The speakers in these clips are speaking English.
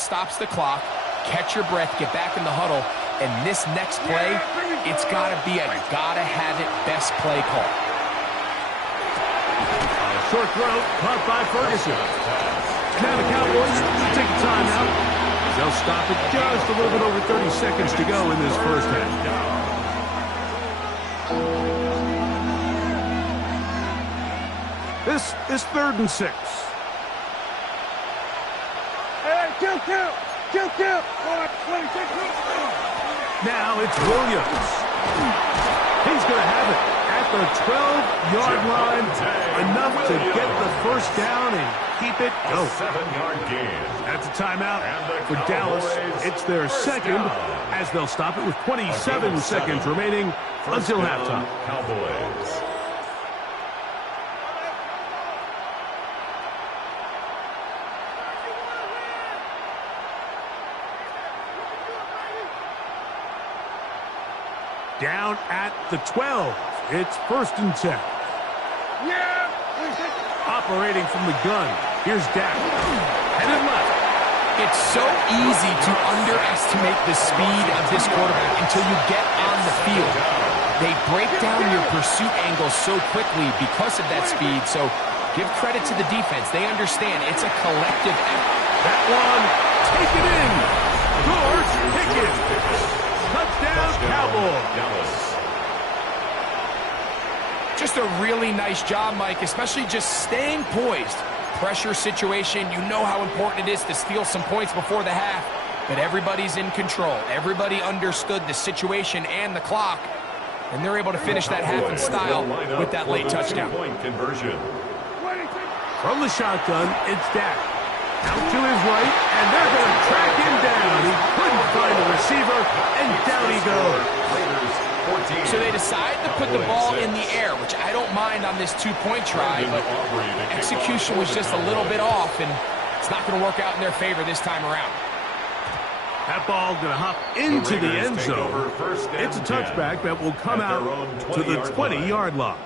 stops the clock. Catch your breath, get back in the huddle, and this next play, it's got to be a gotta-have-it best play call. Short throw, caught by Ferguson. Now the Cowboys take a timeout. They'll stop it just a little bit over 30 seconds to go in this first half. This is 3rd and 6. Hey, kill. Now it's Williams. He's going to have it at the 12-yard line. Enough to get the first down and keep it going. 7-yard gain. That's a timeout for Dallas. It's their second, as they'll stop it with 27 seconds remaining until halftime. Cowboys. Down at the 12. It's 1st and 10. Operating from the gun. Here's Dak. Headed left. It's so easy to underestimate the speed of this quarterback until you get on the field. They break down your pursuit angles so quickly because of that speed, so give credit to the defense. They understand it's a collective effort. That one, take it in. George Pickens. Touchdown, Cowboys. Just a really nice job, Mike, especially just staying poised. Pressure situation, you know how important it is to steal some points before the half, but everybody's in control. Everybody understood the situation and the clock, and they're able to finish that half in style with that late touchdown. Conversion. From the shotgun, it's Dak. Out to his right, and they're going to track him down. He couldn't find a receiver, and down he goes. So they decide to put the ball in the air, which I don't mind on this two-point try, but execution was just a little bit off, and it's not going to work out in their favor this time around. That ball going to hop into the end zone. It's a touchback that will come out to the 20-yard line.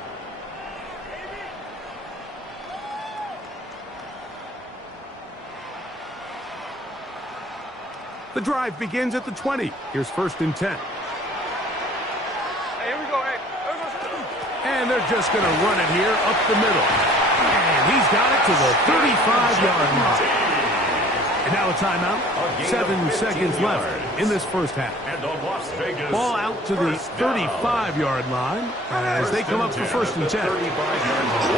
The drive begins at the 20. Here's 1st and 10. Hey, here we go. And they're just going to run it here up the middle. And he's got it to the 35-yard line. And now a timeout. 7 seconds left in this first half. Ball out to the 35-yard line as they come up for 1st and 10.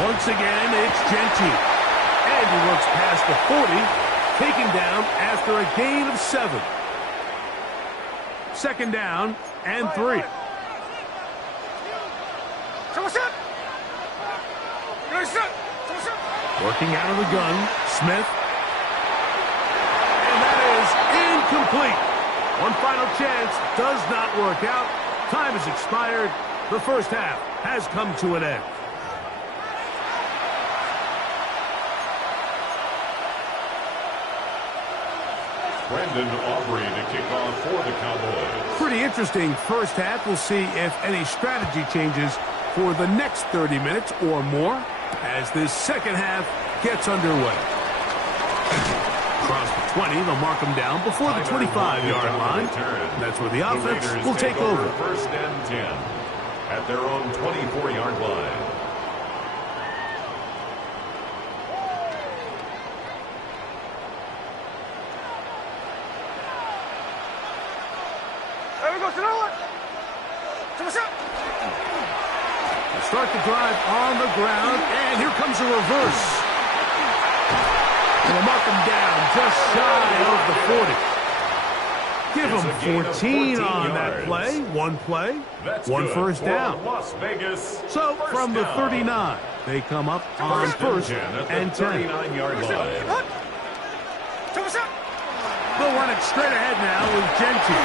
Once again, it's Genty. And he looks past the 40. Taken down after a gain of 7. 2nd down and 3. Working out of the gun, Smith. And that is incomplete. One final chance does not work out. Time has expired. The first half has come to an end. Brandon Aubrey to kick off for the Cowboys. Pretty interesting first half. We'll see if any strategy changes for the next 30 minutes or more as this second half gets underway. Across the 20, they'll mark them down before the 25-yard line. That's where the offense will take over. 1st and 10 at their own 24-yard line. Start the drive on the ground, and here comes a reverse. And they'll mark them down just shy of the 40. Give them 14 on that play. One play, one first down. Las Vegas. So from the 39, they come up on 1st and 10. They'll run it straight ahead now with Genty.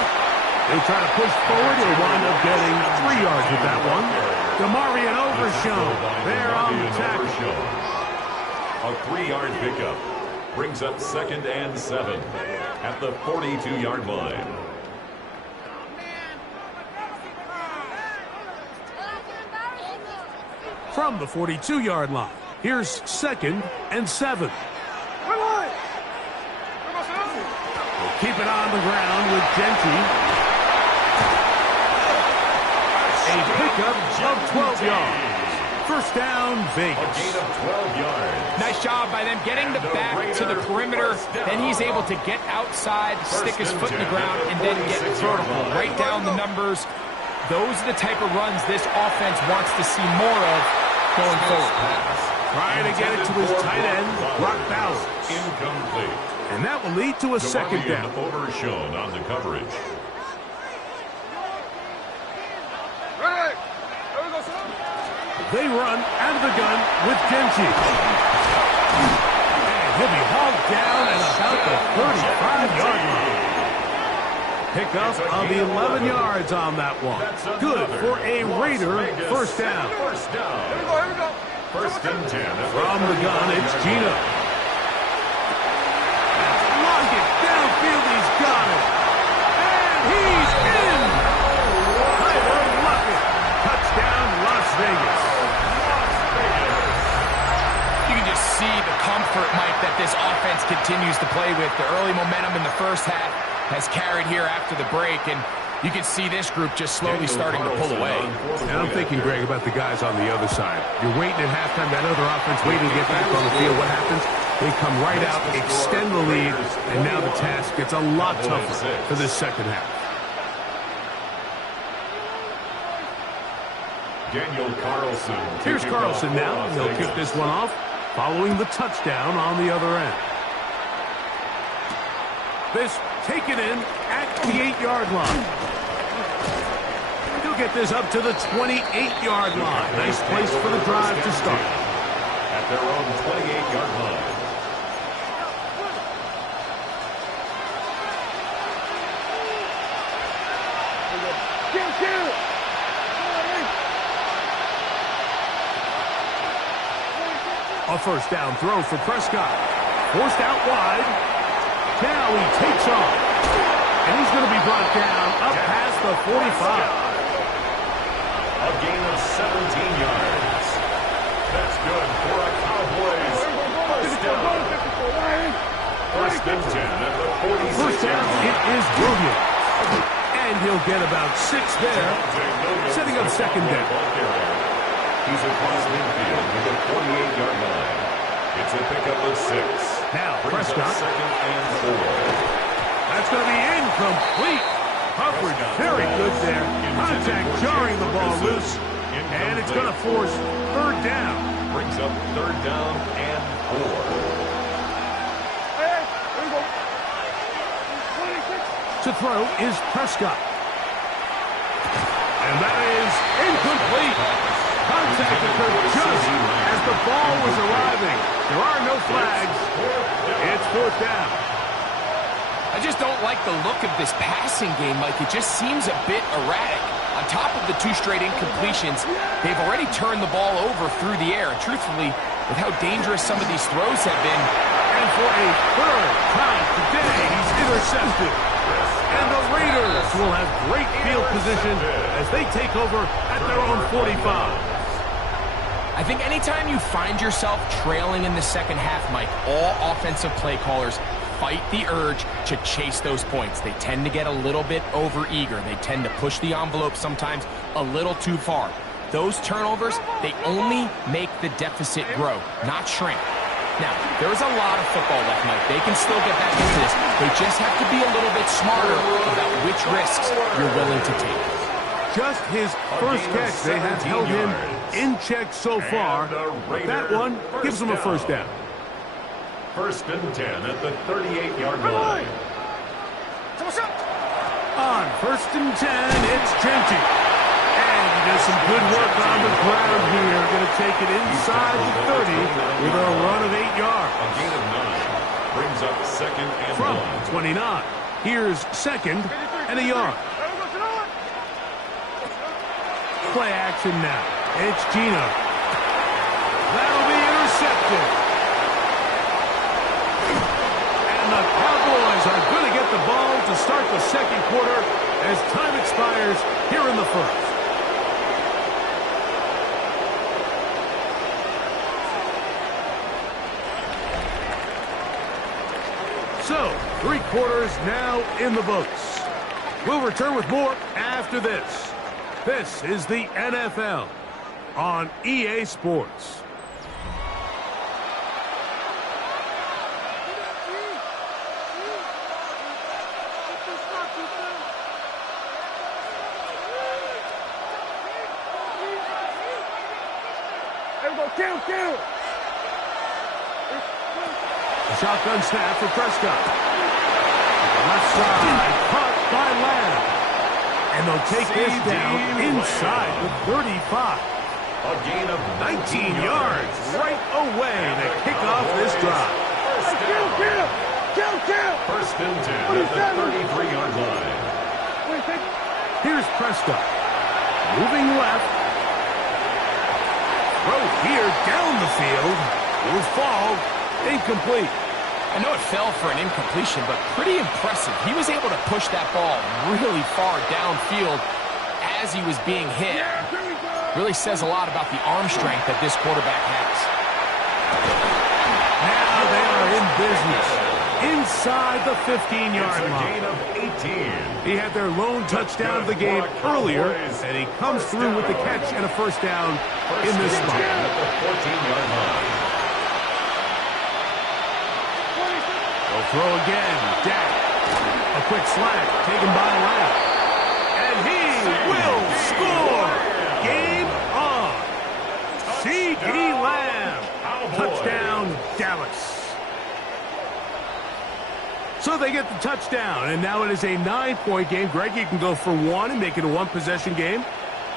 They try to push forward. They'll wind up getting 3 yards with that one. DeMarion Overshown there on the tackle. A 3-yard pickup brings up 2nd and 7 at the 42-yard line. From the 42-yard line, here's 2nd and 7. keep it on the ground with Genty. A pickup of 12 yards. First down, Vegas. A gain of 12 yards. Nice job by them getting the back to the perimeter. Then he's able to get outside, stick his foot in the ground, and then get vertical. Right down the numbers. Those are the type of runs this offense wants to see more of going forward. Trying to get it to his tight end, Brock Bowers. Incomplete. And that will lead to a second down. Overshown on the coverage. They run out of the gun with Genty. And he'll be hauled down at about the 35-yard line. Pickup of 11 yards on that one. Good for a Raider first down. First down. Here we go. First and 10. From the gun, it's Gino. Lock it downfield, he's got it. And he's in. Tyler Lockett. Touchdown, Las Vegas. You can just see the comfort, Mike, that this offense continues to play with. The early momentum in the first half has carried here after the break, and you can see this group just slowly starting to pull away. And I'm thinking, Greg, about the guys on the other side. You're waiting at halftime, that other offense waiting to get back on the field. What happens? They come right out, extend the lead, and now the task gets a lot tougher for this second half. Daniel Carlson. Here's Carlson now. He'll kick this one off, following the touchdown on the other end. This taken in at the 8-yard line. He'll get this up to the 28-yard line. Nice place for the drive to start. At their own 28-yard line. A first down throw for Prescott. Forced out wide. Now he takes off. And he's going to be brought down up past the 45. A gain of 17 yards. That's good for a Cowboys first down. First and 10 at the 46. First down, it is Williams. And he'll get about 6 there, setting up second down. He's across midfield with a 48-yard line. It's a pickup of 6. Now, Prescott. Second and 4. That's going to be incomplete. Coverage very good there. Contact jarring the ball loose. And it's going to force third down. Brings up third down and 4. To throw is Prescott. And that is incomplete. Contact occurred just as the ball was arriving. There are no flags. It's fourth down. I just don't like the look of this passing game, Mike. It just seems a bit erratic. On top of the 2 straight incompletions, they've already turned the ball over through the air. And truthfully, with how dangerous some of these throws have been. And for a third time today, he's intercepted. And the Raiders will have great field position as they take over at their own 45. I think anytime you find yourself trailing in the second half, Mike, all offensive play callers fight the urge to chase those points. They tend to get a little bit overeager. They tend to push the envelope sometimes a little too far. Those turnovers, they only make the deficit grow, not shrink. Now, there's a lot of football left, Mike. They can still get back into this. They just have to be a little bit smarter about which risks you're willing to take. Just his first catch. They have held him in check so far. That one gives him a first down. First and 10 at the 38-yard line. On first and 10, it's Genty. And he does some good work on the ground here. Going to take it inside the 30 with a run of 8 yards. A gain of 9. Brings up second and From 1. 29. Here's second and a yard. Play action now. It's Gino. That'll be intercepted. And the Cowboys are going to get the ball to start the second quarter as time expires here in the first. So, 3 quarter is now in the books. We'll return with more after this. This is the NFL on EA Sports. Kill. A shotgun snap for Prescott. Left side, caught by Lamb. And they'll take this down inside the 35. A gain of 19 yards right away to kick off this drive. Kill. First and 10 at the 33-yard line. Here's Prescott. Moving left. Throw here down the field. Will fall. Incomplete. I know it fell for an incompletion, but pretty impressive. He was able to push that ball really far downfield as he was being hit. Really says a lot about the arm strength that this quarterback has. Now they are in business. Inside the 15-yard line. Gain of 18. He had their lone touchdown of the game earlier, and he comes through with the catch and a first down in this spot. At the 14-yard line. They'll throw again. Dak. A quick slant taken by Lamb. And he will score. Game on. C.D. Lamb. Touchdown, Dallas. So they get the touchdown, and now it is a 9-point game. Greg, you can go for one and make it a one-possession game.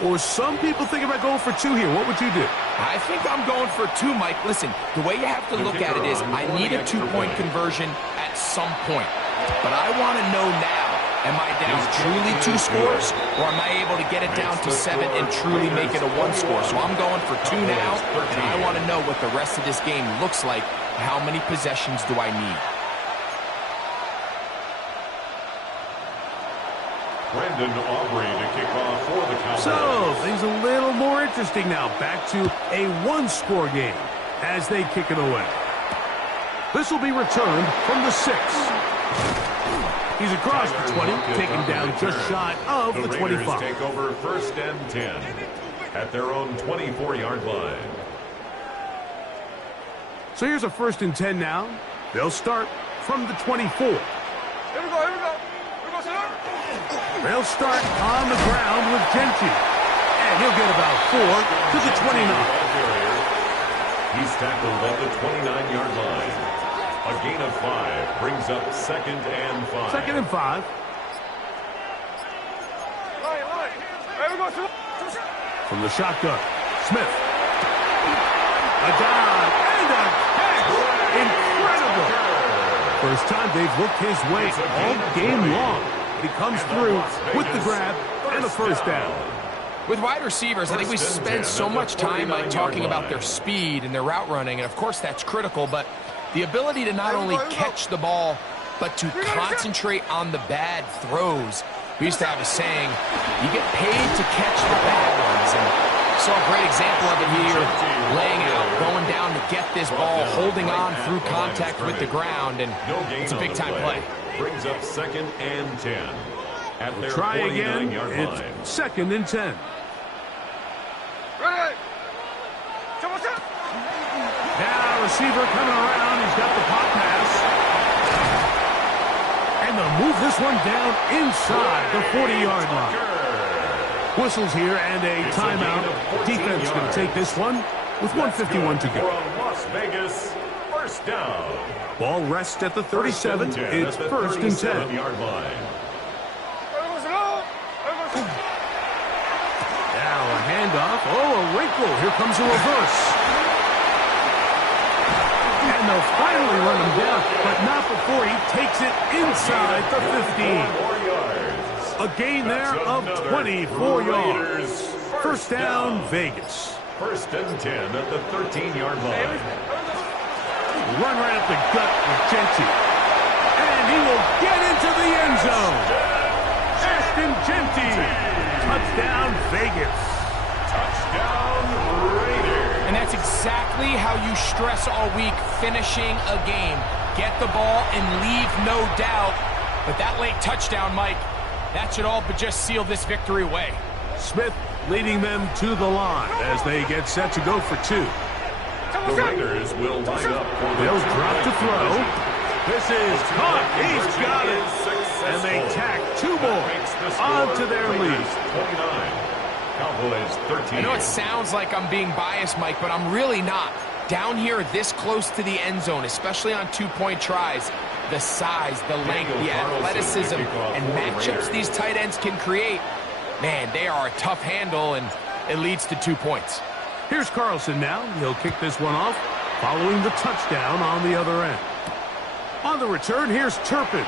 Or some people think about going for two here. What would you do? I think I'm going for two, Mike. Listen, the way you have to look at it is I need a two-point conversion at some point. But I want to know now, am I down truly 2 scores, or am I able to get it down to 7 and truly make it a 1 score? So I'm going for 2 now, and I want to know what the rest of this game looks like. How many possessions do I need? Brandon Aubrey to kick off for the Cowboys. So, things a little more interesting now. Back to a one-score game as they kick it away. This will be returned from the 6. He's across the 20, taken down just shy of the 25. Take over first and 10 at their own 24-yard line. So here's a first and 10 now. They'll start from the 24. Here we go, sir. They'll start on the ground with Genty. And he'll get about 4 to the 29. He's tackled at the 29-yard line. A gain of 5 brings up second and 5. Second and 5. Here we go, sir. From the shotgun, Smith. A dive and a catch. Incredible. First time they've looked his way all game long. He comes through with the grab and a first down. With wide receivers, I think we spend so much time talking about their speed and their route running, and of course that's critical, but the ability to not only catch the ball, but to concentrate on the bad throws. We used to have a saying, you get paid to catch the bad ones, and saw a great example of it here, laying out, going down to get this ball, holding on through contact with the ground, and it's a big-time play. Brings up second and 10 at their Try again. 49-yard line. It's second and 10. Ready. Now receiver coming around. He's got the pop pass. And they'll move this one down inside the 40-yard line. Whistles here and a timeout. Defense going to take this one with 1:51 to go. Las Vegas, first down. Ball rests at the 37. It's first and 10. Yard line. Now a handoff. Oh, a wrinkle. Here comes a reverse. And they'll finally run him down, but not before he takes it inside the 15. A gain there of 24 yards. First down, Vegas. First and 10 at the 13-yard line. Run right up the gut with Genty. And he will get into the end zone. Ashton Genty. Touchdown, Vegas. Touchdown, Raiders. And that's exactly how you stress all week finishing a game. get the ball and leave no doubt. But that late touchdown, Mike, that should all but just seal this victory away. Smith leading them to the line as they get set to go for two. The Raiders will line up for the They'll drop to throw. This is caught. He's got it. And they tack two more onto their lead. 29. Cowboys 13. I know it sounds like I'm being biased, Mike, but I'm really not. Down here this close to the end zone, especially on two-point tries, the size, the length, the athleticism, and matchups these tight ends can create, man, they are a tough handle, and it leads to 2 points. Here's Carlson now. He'll kick this one off following the touchdown on the other end. On the return, here's Turpin.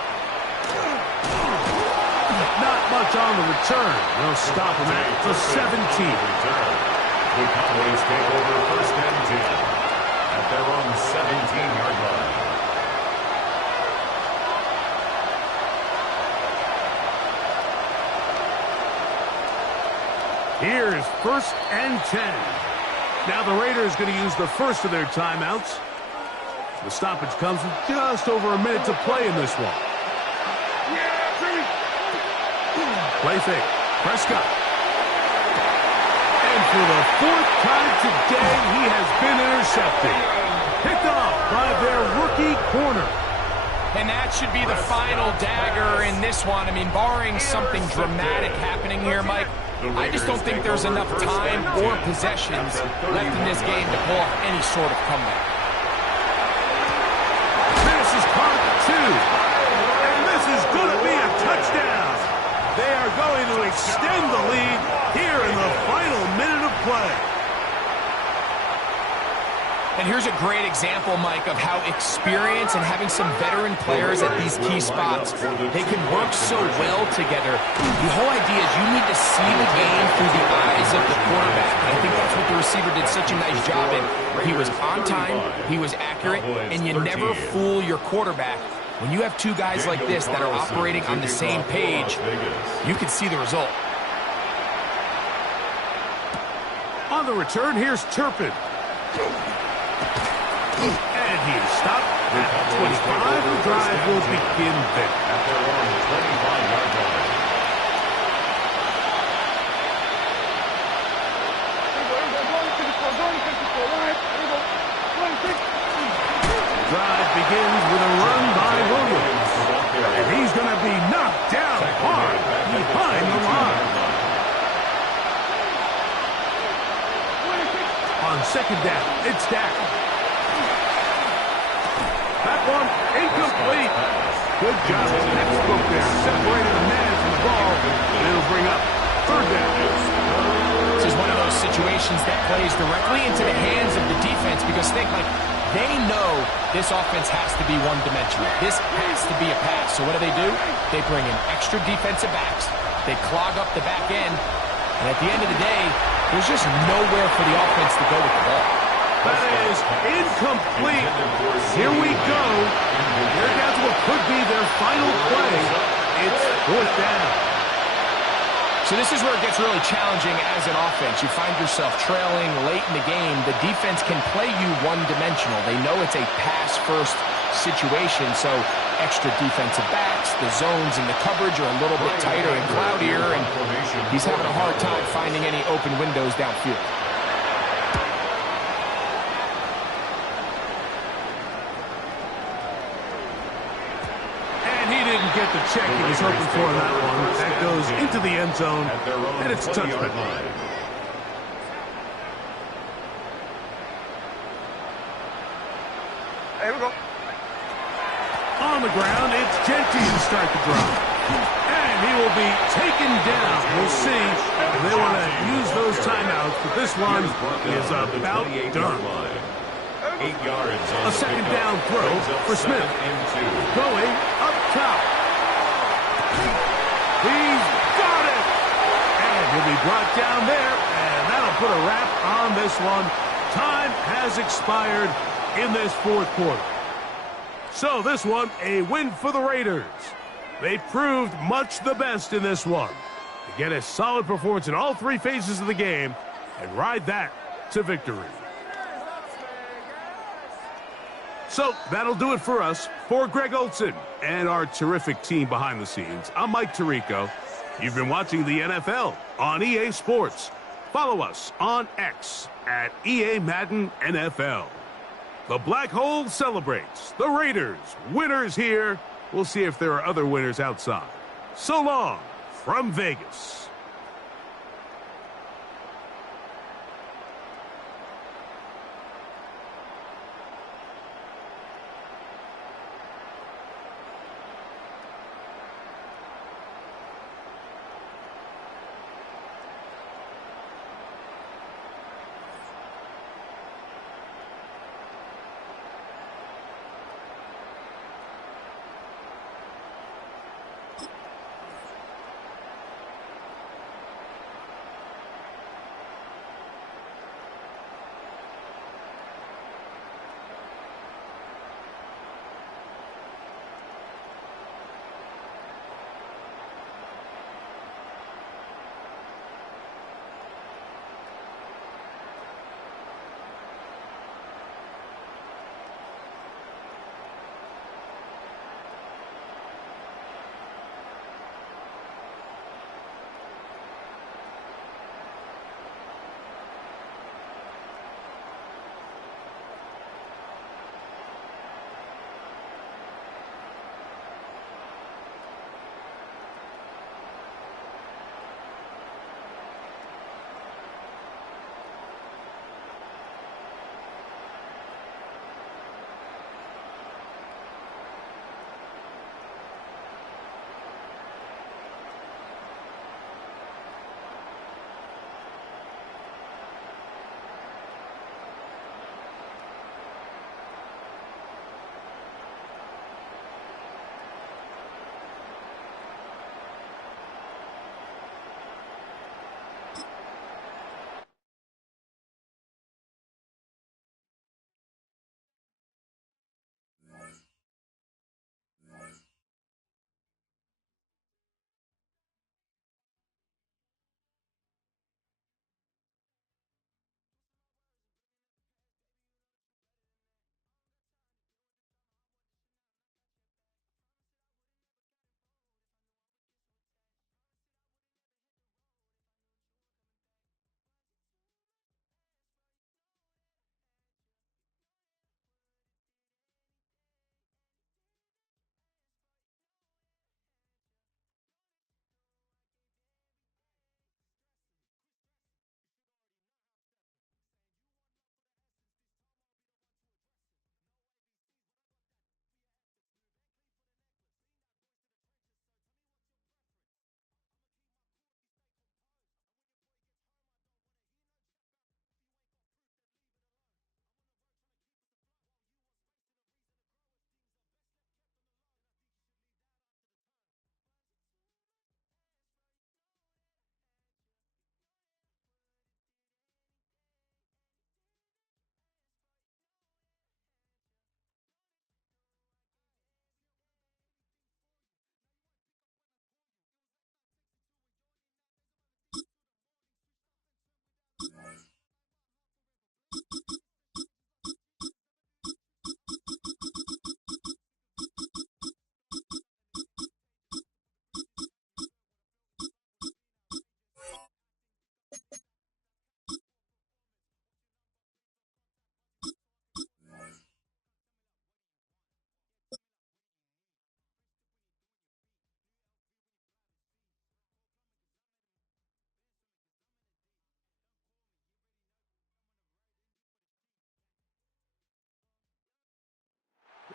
Not much on the return. They'll stop him at the 17. The Cowboys take over first and 10 at their own 17-yard line. Here's first and 10. Now the Raiders going to use the first of their timeouts. The stoppage comes with just over a minute to play in this one. Play fake. Prescott. And for the fourth time today, he has been intercepted. Picked off by their rookie corner. And that should be the final dagger in this one. I mean, barring something dramatic happening here, Mike, I just don't think there's enough time or possessions left in this game to pull off any sort of comeback. This is part two. And this is going to be a touchdown. They are going to extend the lead here in the final minute of play. And here's a great example, Mike, of how experience and having some veteran players at these key spots, they can work so well together. The whole idea is you need to see the game through the eyes of the quarterback. And I think that's what the receiver did such a nice job in. He was on time, he was accurate, and you never fool your quarterback. When you have two guys like this that are operating on the same page, you can see the result. On the return, here's Turpin. And he is stopped at 25. The drive will begin there. At their own 25-yard line. Drive begins with a run by Williams. And he's going to be knocked down hard behind the line. On second down, it's Dak. That one incomplete. Good job. Textbook there. Separated the man from the ball. And it'll bring up third down. This is one of those situations that plays directly into the hands of the defense because think, like, they know this offense has to be one-dimensional. This has to be a pass. So what do? They bring in extra defensive backs. They clog up the back end. And at the end of the day, there's just nowhere for the offense to go with the ball. That is incomplete. Here we go. Here down to what could be their final play. It's fourth down. So this is where it gets really challenging as an offense. You find yourself trailing late in the game. The defense can play you one-dimensional. They know it's a pass-first situation, so extra defensive backs, the zones and the coverage are a little bit tighter and cloudier, and he's having a hard time finding any open windows downfield. Get the check he was hoping for on that one. That goes into the end zone, and it's a touchdown. Here we go. On the ground, it's Genty to start the drive. And he will be taken down. We'll see if they want to use those timeouts, but this one is about done. 8 yards. A second down throw for Smith. Going up top. He's got it! And he'll be brought down there, and that'll put a wrap on this one. Time has expired in this fourth quarter. So this one, a win for the Raiders. They proved much the best in this one. They get a solid performance in all three phases of the game and ride that to victory. So that'll do it for us. For Greg Olson and our terrific team behind the scenes, I'm Mike Tirico. You've been watching the NFL on EA Sports. Follow us on X at EA Madden NFL. The Black Hole celebrates. The Raiders, winners here. We'll see if there are other winners outside. So long from Vegas.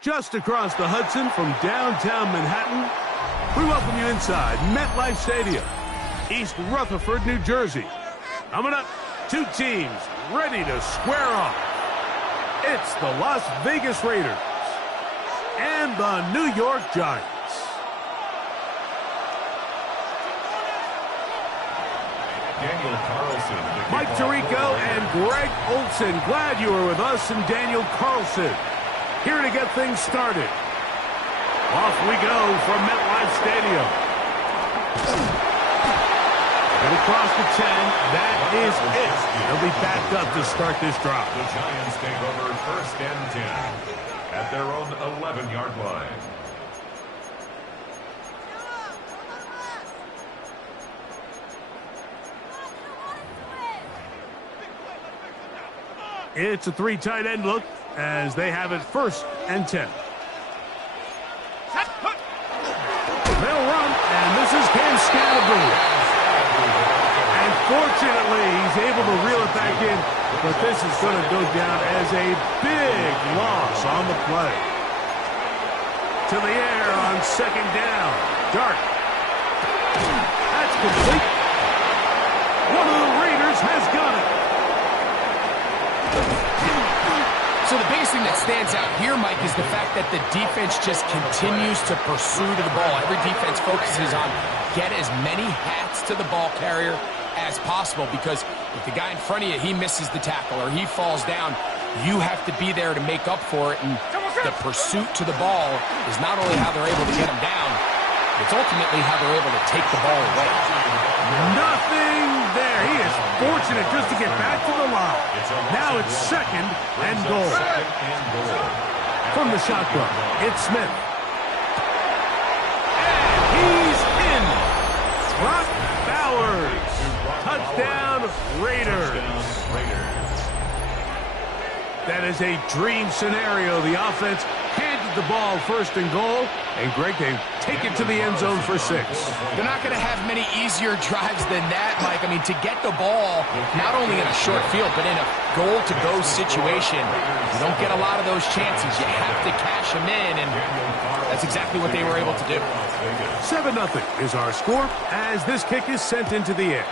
Just across the Hudson from downtown Manhattan, we welcome you inside MetLife Stadium, East Rutherford, New Jersey. Coming up, two teams ready to square off. It's the Las Vegas Raiders and the New York Giants. Daniel Carlson. Mike Tirico and Greg Olson. Glad you were with us, and Daniel Carlson here to get things started. Off we go from MetLife Stadium. Going across the 10. That is it. They'll be backed up to start this drive. The Giants take over first and 10. at their own 11-yard line. It's a 3 tight end look as they have it 1st and 10. They'll run, and this is Cam Scatterbrain. And fortunately, he's able to reel it back in, but this is going to go down as a big loss on the play. To the air on 2nd down. Dart. That's complete. One of the Raiders has got it. So the biggest thing that stands out here, Mike, is the fact that the defense just continues to pursue to the ball. Every defense focuses on get as many hats to the ball carrier as possible, because if the guy in front of you, he misses the tackle or he falls down, you have to be there to make up for it. And the pursuit to the ball is not only how they're able to get him down, it's ultimately how they're able to take the ball away. Nothing there. He is fortunate just to get back to the line. Now it's 2nd and goal. From the shotgun, it's Smith. And he's in. Brock Bowers. Touchdown, Raiders. That is a dream scenario. The offense handed the ball 1st and goal. And Greg, they take it to the end zone for 6. They're not going to have many easier drives than that, Mike. I mean, to get the ball, not only in a short field, but in a goal-to-go situation, you don't get a lot of those chances. You have to cash them in, and that's exactly what they were able to do. 7-0 is our score as this kick is sent into the air.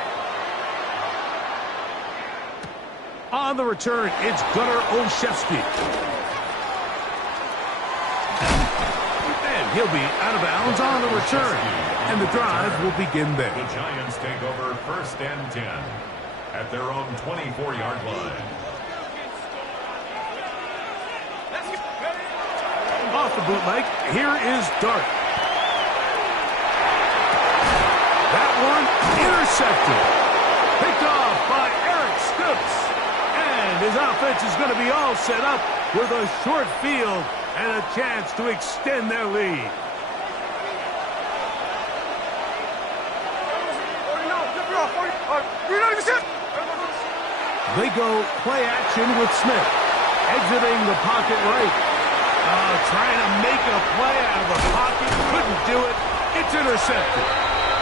On the return, it's Gunnar Olszewski. And he'll be out of bounds on the return. And the drive will begin there. The Giants take over 1st and 10 at their own 24-yard line. Off the bootleg, here is Dart. That one intercepted. Picked off by Eric Stoops. And his offense is going to be all set up with a short field and a chance to extend their lead. They go play action with Smith. Exiting the pocket right. Trying to make a play out of the pocket. Couldn't do it. It's intercepted.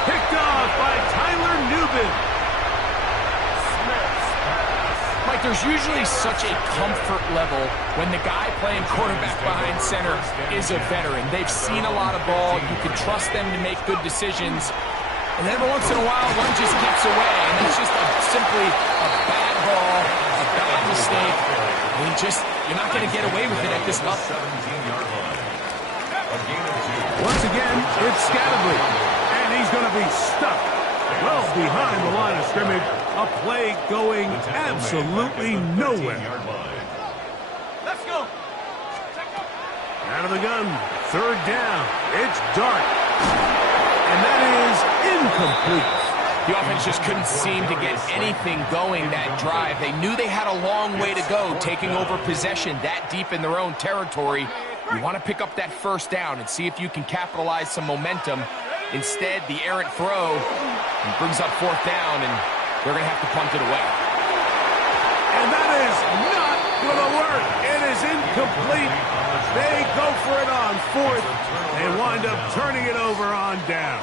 Picked off by Tyler Nubin. Mike, there's usually such a comfort level when the guy playing quarterback behind center is a veteran. They've seen a lot of ball. You can trust them to make good decisions. And every once in a while, one just gets away. And that's just simply a bad ball, a bad mistake. I mean, you're not going to get away with it at this level. Once again, it's Scatterbrain. And he's going to be stuck well behind the line of scrimmage. A play going absolutely nowhere. Let's go. Out of the gun, 3rd down. It's Dart. And that is incomplete. The offense just couldn't seem to get anything going that drive. They knew they had a long way to go, taking over possession that deep in their own territory. You want to pick up that 1st down and see if you can capitalize some momentum. Instead, the errant throw brings up 4th down, and they're going to have to punt it away. And that is not going to work. It is incomplete. They go for it on 4th. They wind up turning it over on down.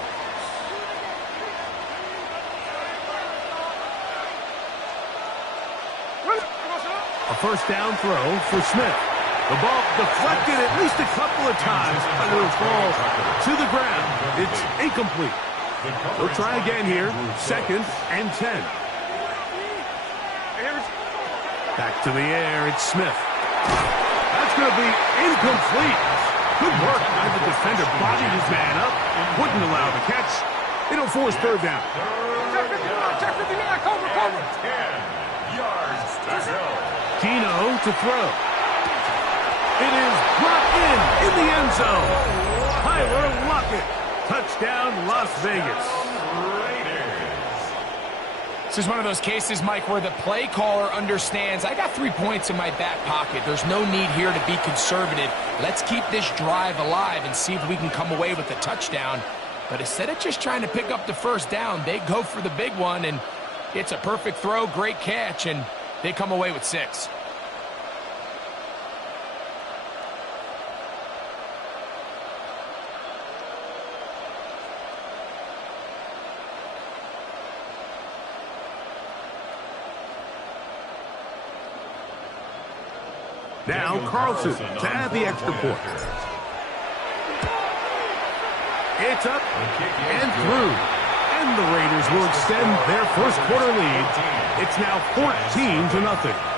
A 1st down throw for Smith. The ball deflected at least a couple of times, but it will fall to the ground. It's incomplete. We'll try again here. 2nd and 10. Back to the air. It's Smith. That's going to be incomplete. Good work by the defender. Bodied his man up. Wouldn't allow the catch. It'll force 3rd down. Check 59. Cover. 10 yards to go. Gino to throw. It is brought in the end zone. Tyler Lockett. Touchdown, Las Vegas. This is one of those cases, Mike, where the play caller understands, I got 3 points in my back pocket. There's no need here to be conservative. Let's keep this drive alive and see if we can come away with a touchdown. But instead of just trying to pick up the first down, they go for the big one, and it's a perfect throw, great catch, and they come away with 6. Now Carlson to add the extra point. It's up and through. And the Raiders will extend their first quarter lead. It's now 14-0.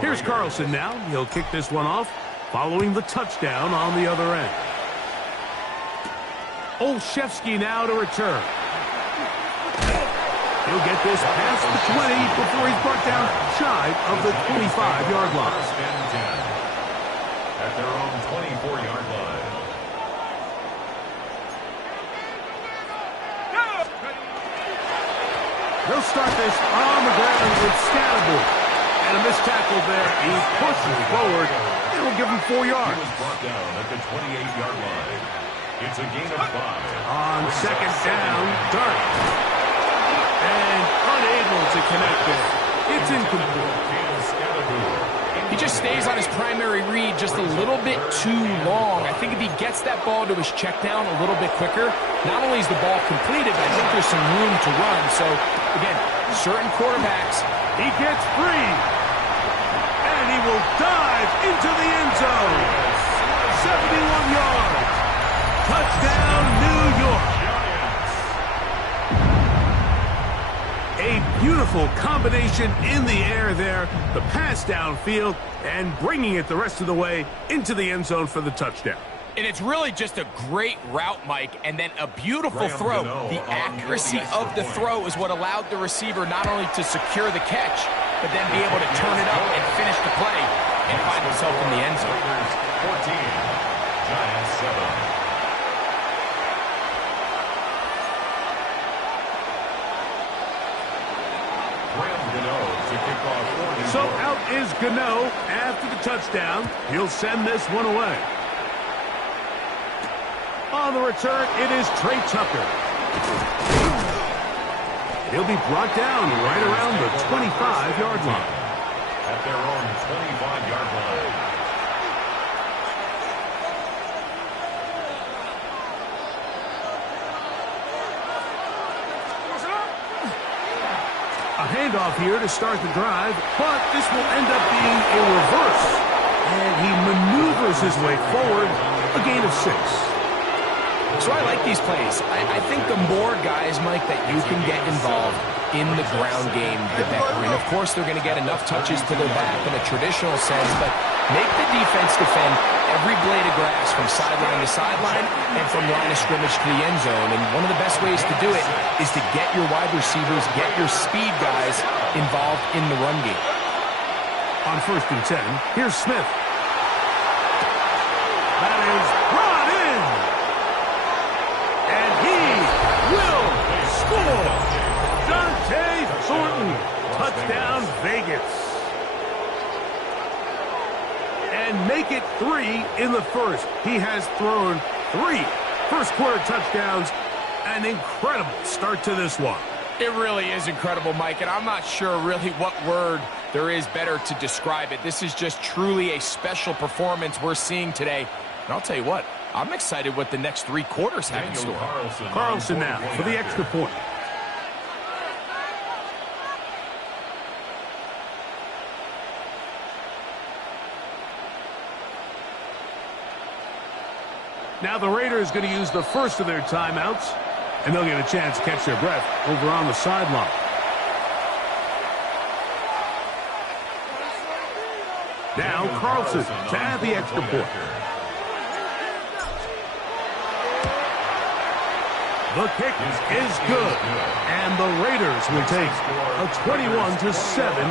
Here's Carlson now. He'll kick this one off, following the touchdown on the other end. Olszewski now to return. He'll get this past the 20 before he's brought down shy of the 25-yard line. At their own 24-yard line. They'll start this on the ground with Scatterboard. And a missed tackle there. He pushes forward. It'll give him 4 yards. He was brought down at the 28-yard line. It's a gain of 5. On second down, Dart. And unable to connect there. It's incomplete. He just stays on his primary read just a little bit too long. I think if he gets that ball to his check down a little bit quicker, not only is the ball completed, but I think there's some room to run. So, again, certain quarterbacks, he gets free. And he will dive into the end zone. 71 yards. Touchdown, New York. A beautiful combination in the air there. The pass downfield and bringing it the rest of the way into the end zone for the touchdown. And it's really just a great route, Mike, and then a beautiful throw. The accuracy of the throw is what allowed the receiver not only to secure the catch, but then be able to turn it up and finish the play and find himself in the end zone. 14, Giants 7. So out is Gano after the touchdown. He'll send this one away. On the return, it is Trey Tucker. He'll be brought down right around the 25-yard line. At their own 25-yard line. A handoff here to start the drive, but this will end up being a reverse. And he maneuvers his way forward, a gain of 6. So I like these plays. I think the more guys, Mike, that you can get involved in the ground game, the better. And, of course, they're going to get enough touches to their back in a traditional sense, but make the defense defend every blade of grass from sideline to sideline and from line of scrimmage to the end zone. And one of the best ways to do it is to get your wide receivers, get your speed guys involved in the run game. On 1st and 10, here's Smith. That is brought in. And he will score. Dante Thornton. Touchdown, Vegas. And make it 3 in the first. He has thrown 3 first-quarter touchdowns. An incredible start to this one. It really is incredible, Mike, and I'm not sure really what word there is better to describe it. This is just truly a special performance we're seeing today. And I'll tell you what, I'm excited what the next 3 quarters have in store. Carlson now for the extra point. Now the Raiders going to use the first of their timeouts, and they'll get a chance to catch their breath over on the sideline. Now Carlson to add the extra point. The kick is good, and the Raiders will take a 21-7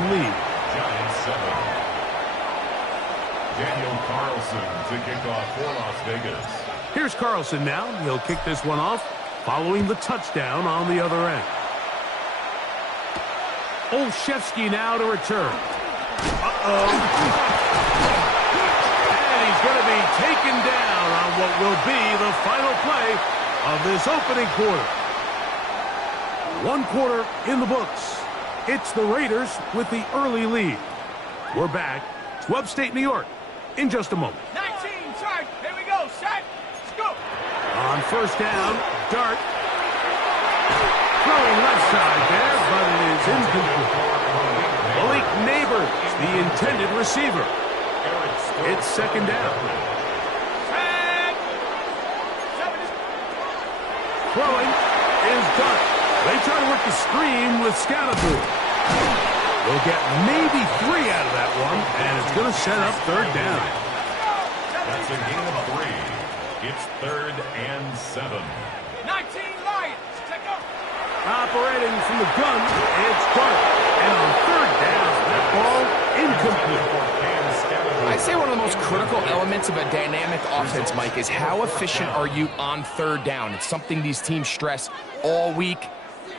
lead. Giants 7. Daniel Carlson to kick off for Las Vegas. Here's Carlson now. He'll kick this one off, following the touchdown on the other end. Olszewski now to return. And he's going to be taken down on what will be the final play of this opening quarter. 1 quarter in the books. It's the Raiders with the early lead. We're back to upstate New York in just a moment. 19, charge. Here we go. Set. Let's go. On first down, Dart. Throwing left side there, but it is incomplete. Malik Neighbors, the intended receiver. It's second down. Throwing is Dart. They try to work the screen with Scalaboo. They'll get maybe 3 out of that one, and it's going to set up third down. That's a gain of 3. It's 3rd and 7. 19, Lions. Check up. Operating from the gun, it's Dart. And on third down, that ball incomplete. I'd say one of the most critical elements of a dynamic offense, Mike, is how efficient are you on third down. It's something these teams stress all week.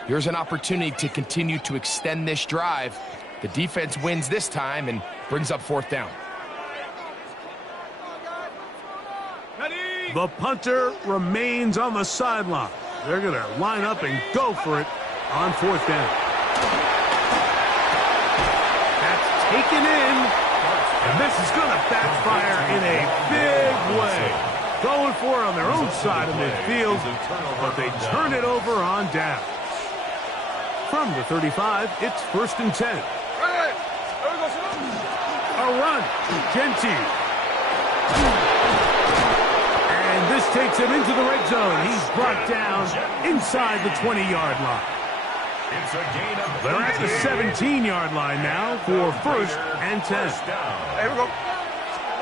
Here's an opportunity to continue to extend this drive. The defense wins this time and brings up fourth down. The punter remains on the sideline. They're going to line up and go for it on fourth down. That's taken in, and this is going to backfire in a big way. Going for it on their own side of midfield, but they turn it over on down. From the 35, it's 1st and 10. A run, Genty. And this takes him into the red zone. He's brought down inside the 20-yard line. It's a gain of They're at the 17-yard line now for 1st and 10. Here we go.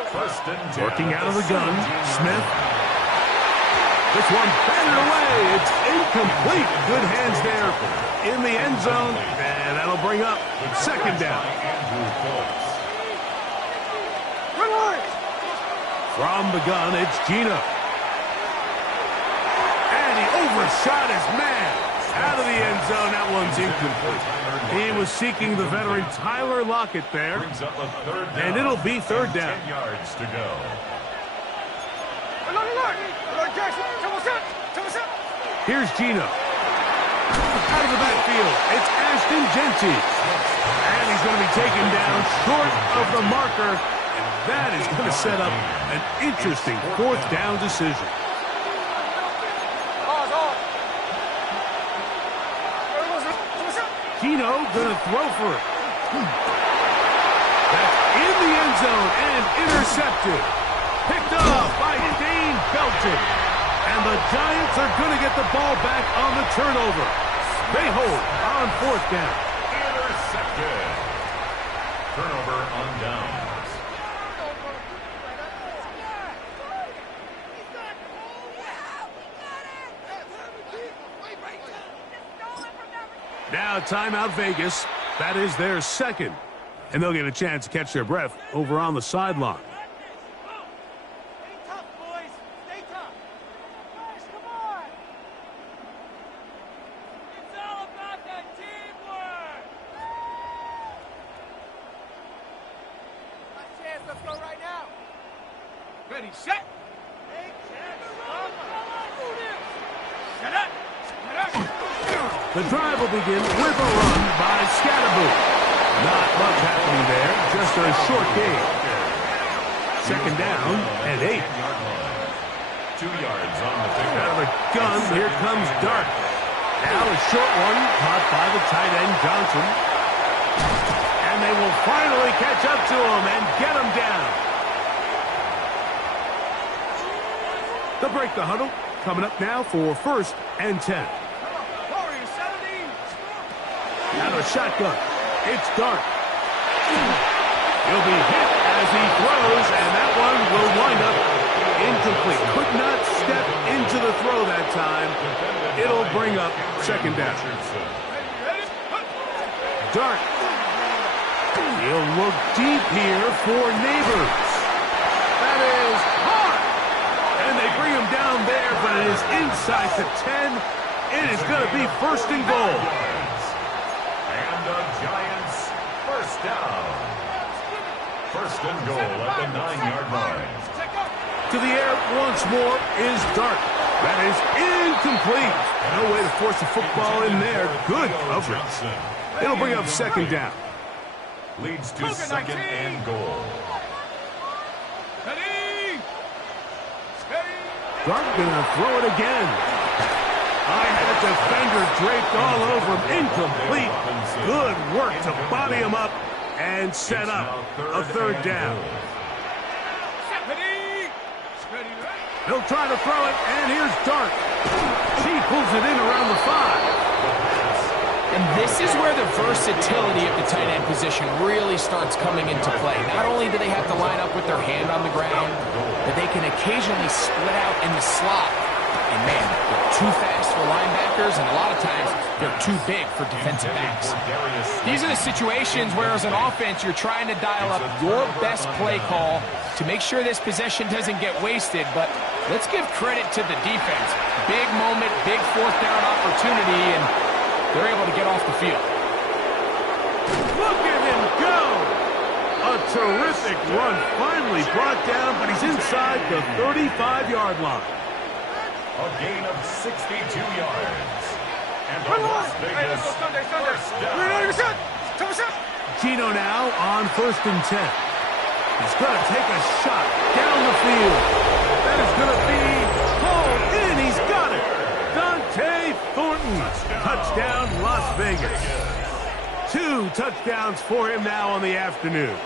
1st and 10. Working out of the gun, Smith. This one batted away. It's incomplete. Good hands there in the end zone. And that'll bring up second down. From the gun, it's Gino. And he overshot his man. Out of the end zone, that one's incomplete. He was seeking the veteran Tyler Lockett there. And it'll be third down. 10 yards to go. Here's Gino. Out of the backfield, it's Ashton Genty. And he's going to be taken down short of the marker. And that is going to set up an interesting fourth down decision. Gino going to throw for it. That's in the end zone and intercepted. Picked up by Dane Belton. And the Giants are going to get the ball back on the turnover. They hold on fourth down. Intercepted. Turnover on downs. Now timeout Vegas. That is their second. And they'll get a chance to catch their breath over on the sideline. Stay tough, boys. Stay tough. Guys, come on. It's all about that teamwork. Last chance. Let's go right now. Ready, set. Take chance. Shut up. The drive will begin with a run by Scalaboo. Not much happening there, just a short gain. Second down and 8. 2 yards on the pick. Out of the gun, here comes Dart. Now a short one caught by the tight end Johnson. And they will finally catch up to him and get him down. They'll break the huddle. Coming up now for 1st and 10. Out of shotgun, it's Dart. He'll be hit as he throws, and that one will wind up incomplete. Could not step in into the throw that time. It'll bring up second down. Dart. He'll look deep here for Neighbors. That is hard. And they bring him down there, but it is inside the 10. It is going to be first and goal. And the Giants first down. First and goal at the 9-yard line. To the air once more is Dart. That is incomplete. No way to force the football in there. Good coverage. It'll bring up second down. Leads to second and goal. Dart gonna throw it again. I had a defender draped all over him. Incomplete. Good work to body him up and set up a third down. He'll try to throw it, and here's Dart. She pulls it in around the 5. And this is where the versatility of the tight end position really starts coming into play. Not only do they have to line up with their hand on the ground, but they can occasionally split out in the slot. And man, they're too fast for linebackers, and a lot of times they're too big for defensive backs. These are the situations where as an offense you're trying to dial up your best play call to make sure this possession doesn't get wasted, but let's give credit to the defense. Big moment, big fourth down opportunity, and they're able to get off the field. Look at him go! A terrific run, finally brought down, but he's inside the 35-yard line. A gain of 62 yards. And the Las Vegas first down. Gino now on 1st and 10. He's going to take a shot down the field. That is going to be hauled in. He's got it. Dante Thornton. Touchdown, Las Vegas. 2 touchdowns for him now on the afternoon.